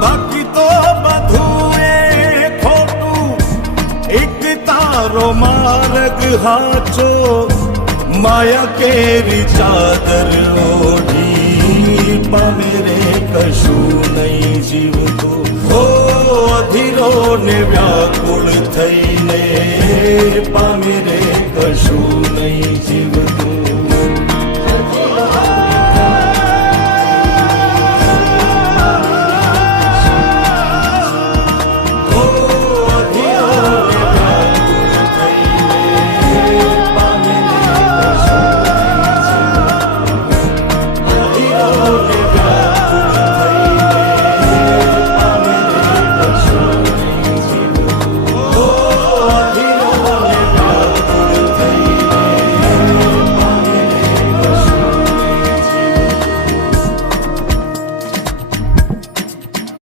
બાકી તો બધું એ ખોટું એક તારો માર્ગ હાચો માયા કેરી ચાદર ઓઢી પામે રે કશું નહીં જીવતું હો અધીરો ને વ્યાકુળ થઈને પામે